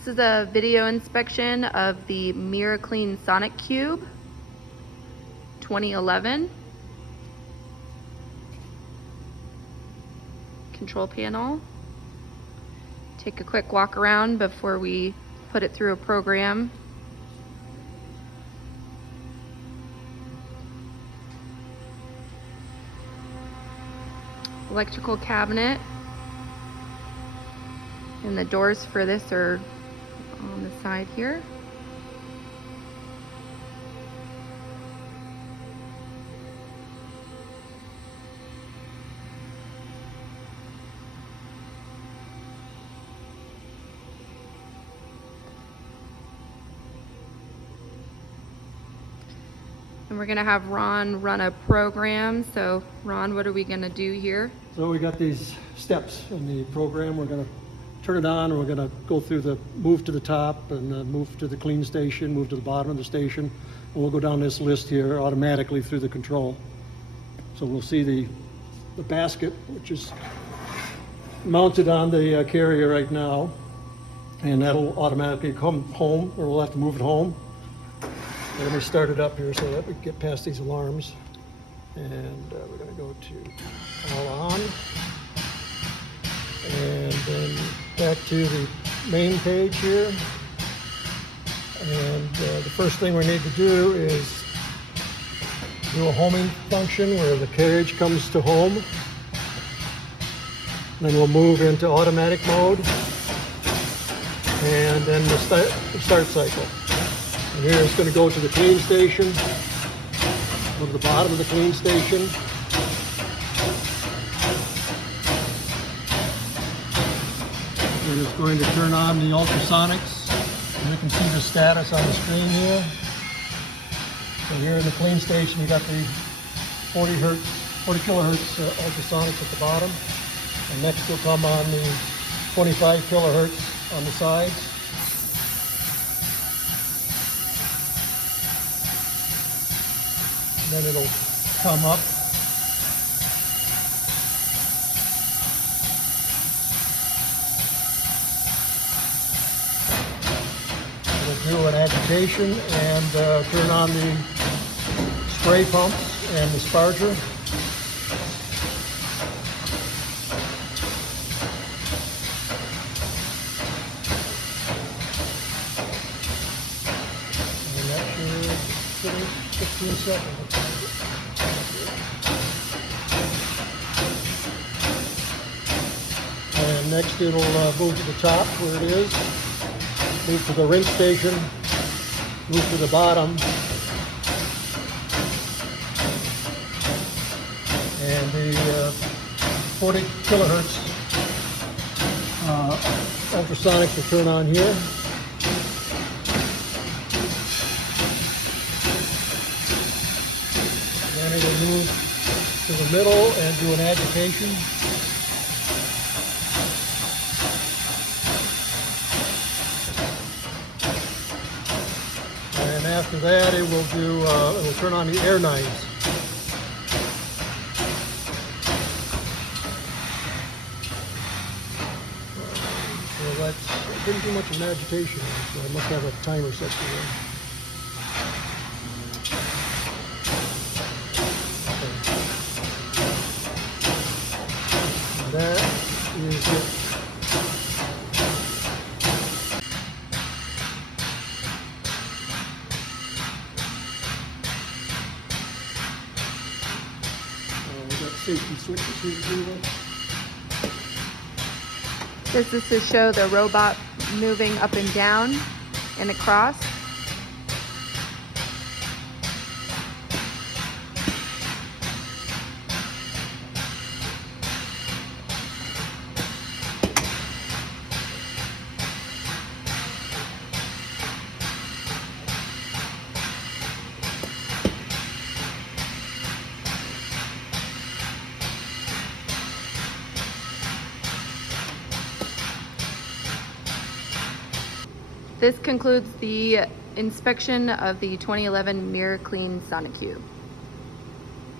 This is a video inspection of the Miraclean Sonic Cube 2011 control panel. Take a quick walk around before we put it through a program. Electrical cabinet, and the doors for this are on the side here. And we're gonna have Ron run a program. So Ron, what are we gonna do here? So we got these steps in the program. We're gonna turn it on, and we're gonna go through the move to the top, and move to the clean station, move to the bottom of the station, and we'll go down this list here automatically through the control. So we'll see the basket, which is mounted on the carrier right now, and that'll automatically come home, or we'll have to move it home. Let me start it up here so that we get past these alarms. And we're going to go to all on. And then back to the main page here. And the first thing we need to do is do a homing function where the carriage comes to home. Then we'll move into automatic mode. And then the start cycle. And here it's going to go to the clean station, go to the bottom of the clean station. We're just going to turn on the ultrasonics, and you can see the status on the screen here. So here in the clean station, you got the 40 kilohertz ultrasonics at the bottom, and next will come on the 25 kilohertz on the sides. Then it'll come up. It'll do an agitation and turn on the spray pumps and the sparger. And that should finish 15 seconds. And next it'll move to the top where it is, move to the rinse station, move to the bottom, and the 40 kilohertz ultrasonic will turn on here. Then it'll move to the middle and do an agitation. And after that, it will turn on the air knives. So it didn't do much of an agitation, so I must have a timer set for that. Okay. That is it. Safety switches here to do that. This is to show the robot moving up and down and across. This concludes the inspection of the 2011 Miraclean Sonic Cube.